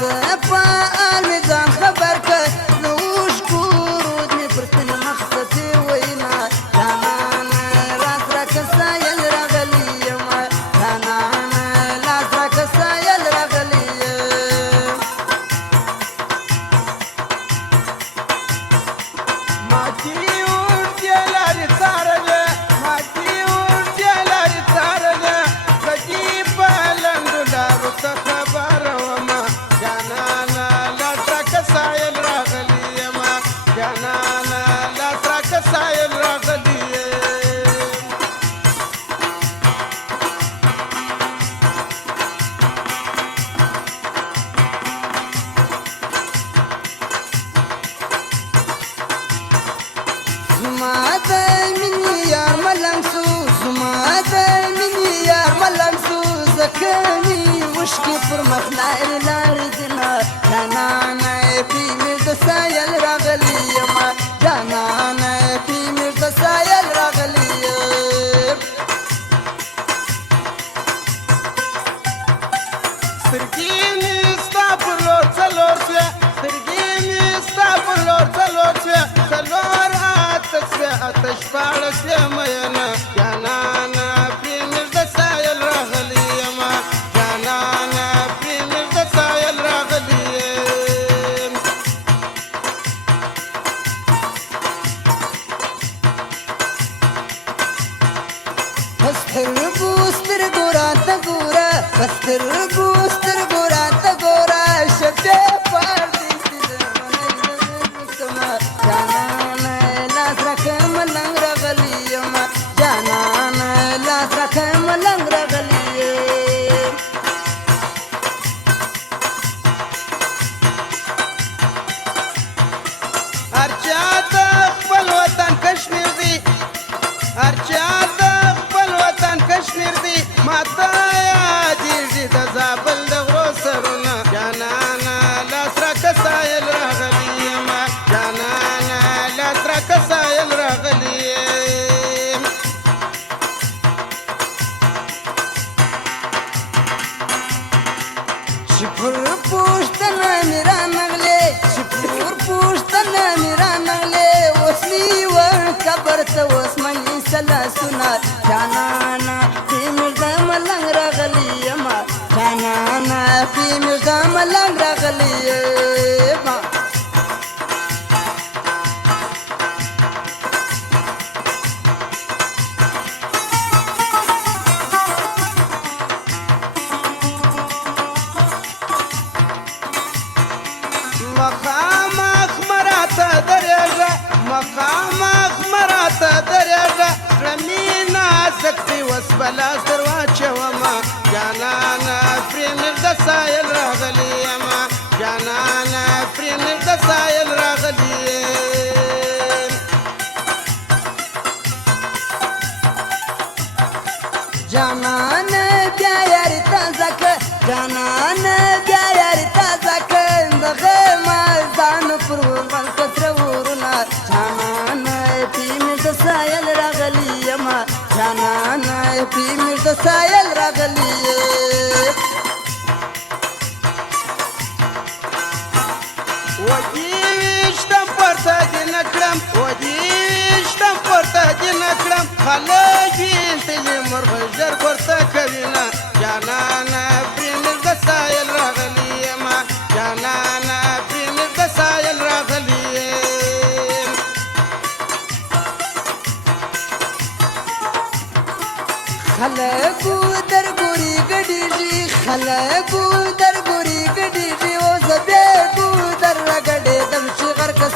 صفا الميزان خبرك نوش كورود نفرتن مخصتي وينا تانانا راس ركسا يل رغلي ما تانانا راس ركسا يل رغلي ماتيون ديالاري تارجه ماتيون ديالاري تارجه كجيب لندو دارو تخبر وما جانانا لا ترك سايل راغلي ما جانانا لا ترك سايل راغلي زماده مني يار ملمسو زماده مني يار ملمسو زكاني وشكي فرمخ لاري لاري دنا جانانا في مرد سايل رغلي ما جانانا في مرد سايل رغلي سرگینی استابلور تلورسه سرگینی استابلور تلورسه تلور آتش پارسه مینا جانانا پرینر دسایل راغلی ما جانانا پرینر دسایل راغلی بستر بوستر گورا تگورا بستر بوستر گورا تگورا شبه پاردی سما جانانا لاس رکم لنگ رغلی ما جانانا لاس رکم لنگ رغلی ارچا د خپل وطن کشمیر دی ارچا د خپل وطن کشمیر دی ماته یادېږي د زابل د غرو سرونه جانانا لاس راکه سایل راغلی یم جانانا لاس راکه سایل راغلی یم شپور پوشتنا میرا نغلے شپور پوشتنا میرا نغلے وسلی ور قبر ته وسمنی سلا سنا جانانا پی مردا ملنګ راغلی ما جانانا پی مردا ملنګ راغلی ما مخامخ مراته درېږه مخامخ مراته درېږه رمینا سکتي وس بلاس در واچومه جانانا پرېمیر د سایل راغلی یم جانانا پرېمیر د سایل راغلی یم جانانا بیا یاري تازه که جانانا بیا یاري تازه که دغه مازان پر ورغل کتره ورونه جانانا پی مې د سایل راغلی یما جانانا پی مې د سایل راغلی وجیشتم پورته دې نه کړم وجیشتم پورته دې نه کړم خلک ویشتلي مرغه ژر پورته کوینه جانانا پرېمیر د سایل راغلی یم جانانا پرېمیر د سایل راغلی یم خلکو درګوري ګډېږي خلکو درګوري ګډېږي او زه بیا ګو در راګډېدم چې غر کس